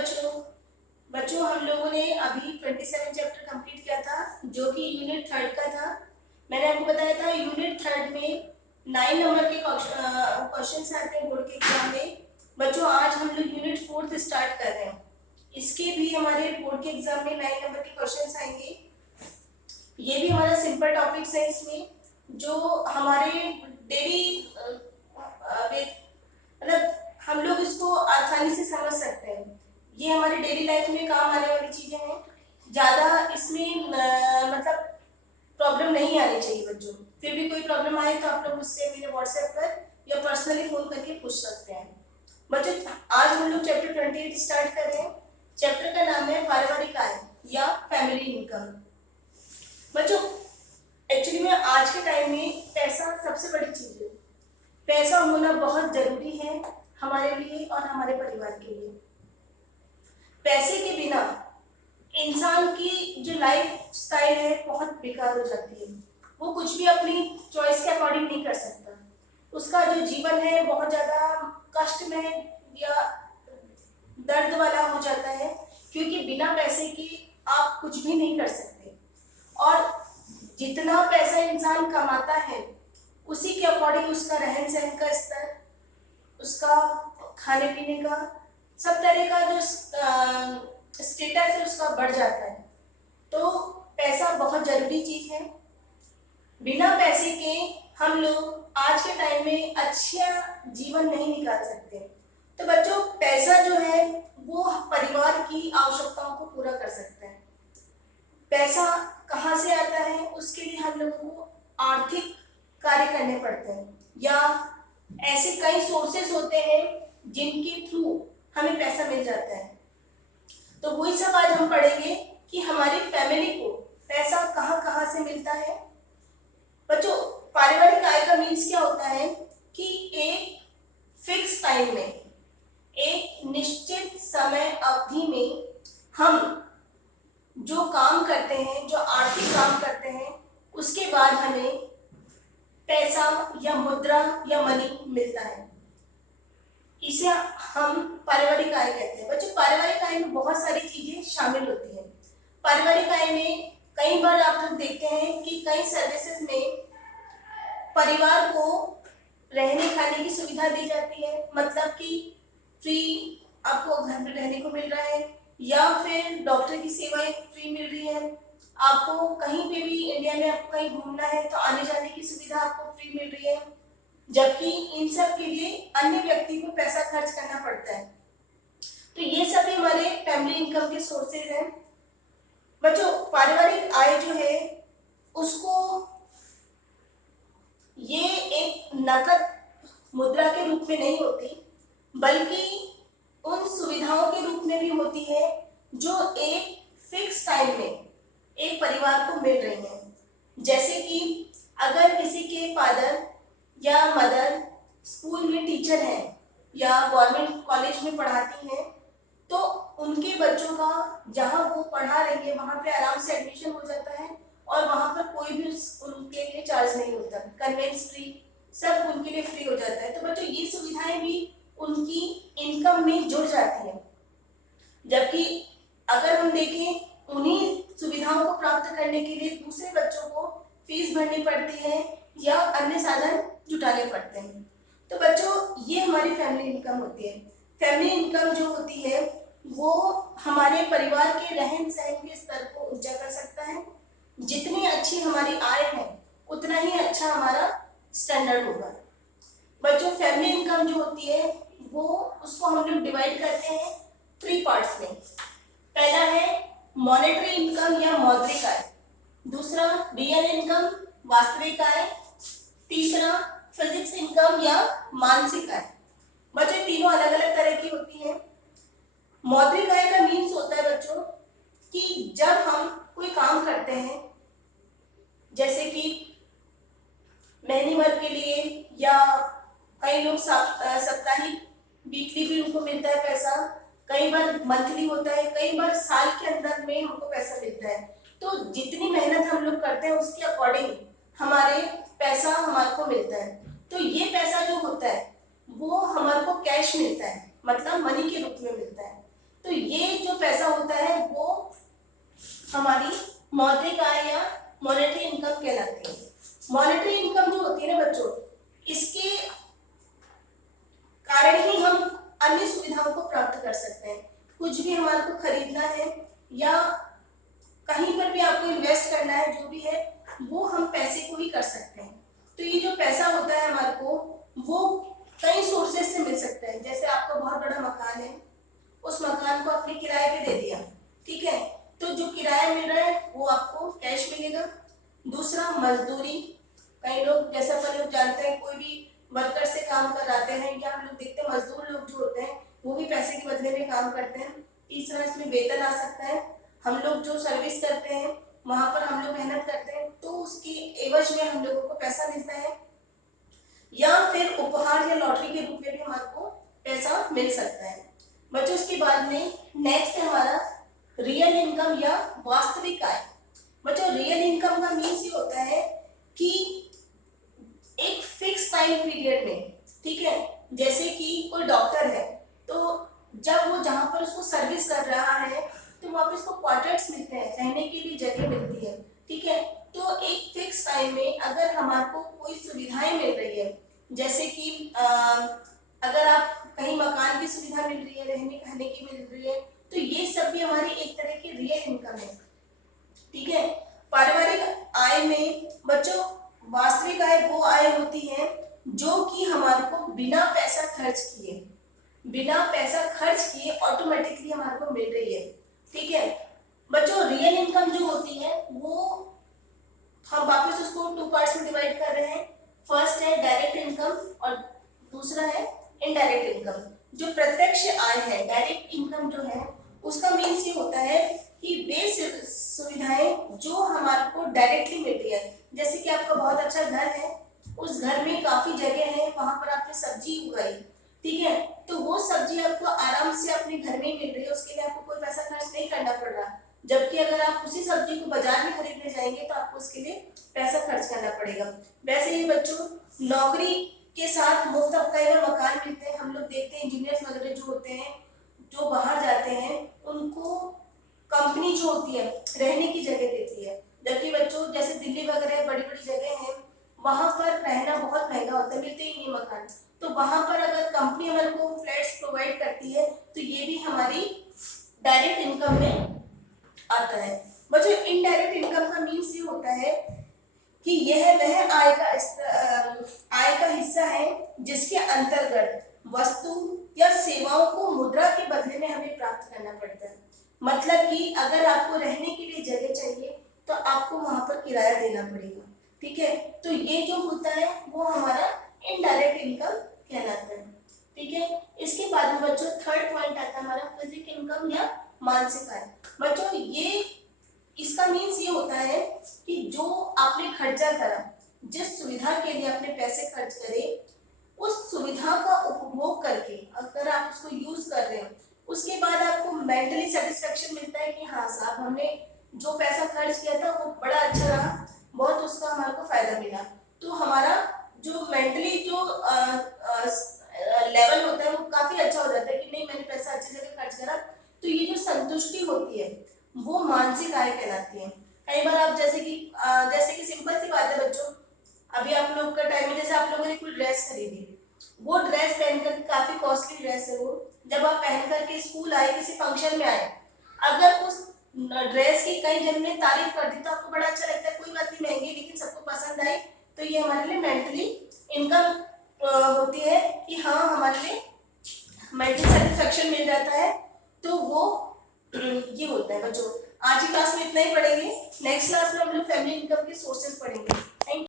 बच्चों बच्चों हम लोगों ने अभी 27 चैप्टर कंप्लीट किया था, जो कि यूनिट थर्ड का था। मैंने आपको बताया था यूनिट थर्ड में 9 नंबर के क्वेश्चन आते हैं बोर्ड के एग्जाम में। बच्चों आज हम लोग यूनिट फोर्थ स्टार्ट कर रहे हैं। इसके भी हमारे बोर्ड के एग्जाम में 9 नंबर के क्वेश्चन आएंगे। ये भी हमारा सिंपल टॉपिक्स है, इसमें जो हमारे डेली मतलब हम लोग इसको आसानी से समझ सकते हैं। ये हमारे डेली लाइफ में काम आने वाली चीजें हैं। ज्यादा इसमें मतलब प्रॉब्लम नहीं आनी चाहिए बच्चों। फिर भी कोई प्रॉब्लम आए तो आप लोग मुझसे मेरे व्हाट्सएप पर या पर्सनली फोन करके पूछ सकते हैं। बच्चों आज हम लोग चैप्टर 28 स्टार्ट कर रहे हैं। चैप्टर का नाम है पारिवारिक आय या फैमिली इनकम। बच्चों एक्चुअली में आज के टाइम में पैसा सबसे बड़ी चीज है। पैसा होना बहुत जरूरी है हमारे लिए और हमारे परिवार के लिए। पैसे के बिना इंसान की जो लाइफ स्टाइल है बहुत बेकार हो जाती है। वो कुछ भी अपनी चॉइस के अकॉर्डिंग नहीं कर सकता। उसका जो जीवन है बहुत ज्यादा कष्ट में या दर्द वाला हो जाता है, क्योंकि बिना पैसे के आप कुछ भी नहीं कर सकते। और जितना पैसा इंसान कमाता है उसी के अकॉर्डिंग उसका रहन सहन का स्तर, उसका खाने पीने का, सब तरह का जो स्टेटस है उसका बढ़ जाता है। तो पैसा बहुत जरूरी चीज है। बिना पैसे के हम लोग आज के टाइम में अच्छा जीवन नहीं निकाल सकते। तो बच्चों पैसा जो है वो परिवार की आवश्यकताओं को पूरा कर सकता है। पैसा कहाँ से आता है, उसके लिए हम लोगों को आर्थिक कार्य करने पड़ते हैं, या ऐसे कई सोर्सेस होते हैं जिनके थ्रू हमें पैसा मिल जाता है। तो वही सब आज हम पढ़ेंगे कि हमारी फैमिली को पैसा कहाँ कहाँ से मिलता है। बच्चों पारिवारिक आय का मीन्स क्या होता है कि एक फिक्स टाइम में, एक निश्चित समय अवधि में हम जो काम करते हैं, जो आर्थिक काम करते हैं, उसके बाद हमें पैसा या मुद्रा या मनी मिलता है। इसे हम पारिवारिक आय कहते हैं। बच्चों पारिवारिक आय में बहुत सारी चीजें शामिल होती हैं। पारिवारिक आय में कई बार आप लोग देखते हैं कि कई सर्विसेज में परिवार को रहने खाने की सुविधा दी जाती है, मतलब कि फ्री आपको घर में रहने को मिल रहा है, या फिर डॉक्टर की सेवाएं फ्री मिल रही है। आपको कहीं पे भी इंडिया में आपको कहीं घूमना है तो आने जाने की सुविधा आपको फ्री मिल रही है, जबकि इन सब के लिए अन्य व्यक्ति को पैसा खर्च करना पड़ता है। तो ये सभी हमारे फैमिली इनकम के सोर्सेज हैं। बच्चों पारिवारिक आय जो है उसको ये एक नकद मुद्रा के रूप में नहीं होती, बल्कि उन सुविधाओं के रूप में भी होती है जो एक फिक्स टाइम में एक परिवार को मिल रही है। जैसे कि अगर किसी के फादर या मदर स्कूल में टीचर हैं या गवर्नमेंट कॉलेज में पढ़ाती हैं, तो उनके बच्चों का जहाँ वो पढ़ा रही है वहाँ पे आराम से एडमिशन हो जाता है और वहाँ पर कोई भी उनके लिए चार्ज नहीं होता। कन्वेंस फ्री, सब उनके लिए फ्री हो जाता है। तो बच्चों ये सुविधाएं भी उनकी इनकम में जुड़ जाती है। जबकि अगर हम देखें उन्हीं सुविधाओं को प्राप्त करने के लिए दूसरे बच्चों को फीस भरनी पड़ती है या अन्य साधन जुटाने पड़ते हैं। तो बच्चों ये हमारी फैमिली इनकम होती है। फैमिली इनकम जो होती है वो हमारे परिवार के रहन सहन के स्तर को ऊंचा कर सकता है। जितनी अच्छी हमारी आय है उतना ही अच्छा हमारा स्टैंडर्ड होगा। बच्चों फैमिली इनकम जो होती है वो उसको हम लोग डिवाइड करते हैं 3 पार्ट्स में। पहला है मॉनेटरी इनकम या मौद्रिक आय, दूसरा रियल इनकम वास्तविक आय, तीसरा फिजिक्स इनकम या मानसिक आय। बच्चों तीनों अलग अलग तरह की होती है। मौद्रिक आय का मीन्स होता है बच्चों कि जब हम कोई काम करते हैं, जैसे कि महीने भर के लिए, या कई लोग साप्ताहिक वीकली भी उनको मिलता है पैसा, कई बार मंथली होता है, कई बार साल के अंदर में हमको पैसा मिलता है। तो जितनी मेहनत हम लोग करते हैं उसके अकॉर्डिंग हमारे पैसा हमारे को मिलता है। तो ये पैसा जो होता है वो हमारे को कैश मिलता है, मतलब मनी के रूप में मिलता है। तो तो ये जो पैसा होता है वो हमारी मौद्रिक आय या मॉनेटरी इनकम कहलाती है। मॉनेटरी इनकम जो होती है ना बच्चों, इसके कारण ही हम अन्य सुविधाओं को प्राप्त कर सकते हैं। कुछ भी हमारे को खरीदना है या कहीं पर भी आपको इन्वेस्ट करना है, जो भी है वो हम पैसे को ही कर सकते हैं। तो ये जो पैसा होता है हमारे को, वो कई सोर्सेज से मिल सकता है। जैसे आपका बहुत बड़ा मकान है, उस मकान को आपने किराए पे दे दिया, ठीक है, तो जो किराया मिल रहा है वो आपको कैश मिलेगा। दूसरा मजदूरी, कई लोग, जैसा अपन लोग जानते हैं, कोई भी वर्कर से काम कराते हैं या हम लोग देखते हैं मजदूर लोग जो होते हैं वो भी पैसे के बदले में काम करते हैं। तीसरा इसमें वेतन आ सकता है। हम लोग जो सर्विस करते हैं वहां पर हम लोग मेहनत करते हैं तो उसकी एवज में हम लोगों को पैसा मिलता है। या फिर उपहार या लॉटरी के रूप में भी हमारे को पैसा मिल सकता है। बच्चों उसके बाद में नेक्स्ट है हमारा रियल इनकम या वास्तविक आय। बच्चों रियल इनकम का मीन्स ये होता है कि एक फिक्स टाइम पीरियड में, ठीक है, जैसे कि कोई डॉक्टर है तो जब वो जहां पर उसको सर्विस कर रहा है तो वहां पर उसको क्वार्टर्स मिलते हैं, रहने के लिए जगह मिलती है, ठीक है। तो एक फिक्स टाइम में अगर हमारे को कोई सुविधाएं मिल रही है, जैसे कि अगर आप कहीं मकान की सुविधा मिल रही है, रहने खाने की मिल रही है, तो ये सब भी हमारी एक तरह की रियल इनकम है, ठीक है। पारिवारिक आय में बच्चों वास्तविक आय वो आय होती है जो कि हमारे को बिना पैसा खर्च किए ऑटोमेटिकली हमारे को मिल रही है, ठीक है। बच्चों रियल इनकम जो होती है वो हम वापस उसको 2 पार्ट्स में डिवाइड कर रहे हैं। फर्स्ट है डायरेक्ट इनकम और दूसरा है इनडायरेक्ट इनकम। जो प्रत्यक्ष आय है, डायरेक्ट इनकम जो है, उसका मीन्स ये होता है कि वे सुविधाएं जो हमारे को डायरेक्टली मिलती है। जैसे कि आपका बहुत अच्छा घर है, उस घर में काफी जगह है, वहां पर आपने सब्जी उगाई, ठीक है, तो वो सब्जी आपको आराम से अपने घर में मिल रही है, उसके लिए आपको कोई पैसा खर्च नहीं करना पड़ रहा। जबकि अगर आप उसी सब्जी को बाजार में खरीदने जाएंगे तो आपको उसके लिए पैसा खर्च करना पड़ेगा। वैसे ही बच्चों नौकरी के साथ मुफ्त कई बार मकान मिलते हैं। हम लोग देखते हैं इंजीनियर्स वगैरह जो होते हैं, जो बाहर जाते हैं, उनको कंपनी जो होती है रहने की जगह देती है। जबकि बच्चों जैसे दिल्ली वगैरह बड़ी बड़ी जगह हैं, वहां पर रहना बहुत महंगा होता है, मिलते ही नहीं मकान। तो वहां पर अगर कंपनी हमारे को फ्लैट्स प्रोवाइड करती है तो ये भी हमारी डायरेक्ट इनकम में आता है। बच्चों इनडायरेक्ट इनकम का मीन्स ये होता है कि यह वह आय का हिस्सा है जिसके अंतर्गत वस्तु या सेवाओं को मुद्रा के बदले में हमें प्राप्त करना पड़ता है। मतलब कि अगर आपको रहने के लिए जगह चाहिए तो आपको वहां पर किराया देना पड़ेगा, ठीक है। तो ये जो होता है वो हमारा इनडायरेक्ट इनकम कहलाता है, ठीक है। इसके बाद में बच्चों थर्ड पॉइंट आता है हमारा फिजिक इनकम या मानसिक आय। बच्चों ये इसका मीन्स ये होता है कि जो आपने खर्चा करा, जिस सुविधा के लिए आपने पैसे खर्च करे, उस सुविधा का उपभोग करके अगर आप उसको यूज कर रहे हैं, उसके बाद आपको मेंटली सेटिस्फेक्शन मिलता है कि हाँ साहब हमने जो पैसा खर्च किया था वो बड़ा अच्छा रहा, बहुत उसका हमारे को फायदा मिला। तो हमारा जो मेंटली जो लेवल होता है वो काफी अच्छा हो जाता है कि नहीं मैंने पैसा अच्छी जगह खर्च करा। तो ये जो संतुष्टि होती है वो मानसिक आय कहलाती है। कई बार आप जैसे कि सिंपल सी बात है बच्चों, अभी आप लोग का टाइम में जैसे आप लोगों ने कोई ड्रेस खरीदी, वो ड्रेस पहनकर काफी कॉस्टली ड्रेस है वो, जब आप पहन करके स्कूल आए, किसी फंक्शन में आए, अगर उस ड्रेस की कई जन ने तारीफ कर दी तो आपको बड़ा अच्छा लगता है, कोई बात नहीं महंगी लेकिन सबको पसंद आई, तो ये हमारे लिए मेंटली इनकम होती है कि हाँ हमारे लिए मेंटल सेटिस्फेक्शन मिल जाता है। तो वो ये होता है बच्चों। आज की क्लास में इतना ही पढ़ेंगे, नेक्स्ट क्लास में हम लोग फैमिली इनकम के सोर्सेज पढ़ेंगे। Thank you.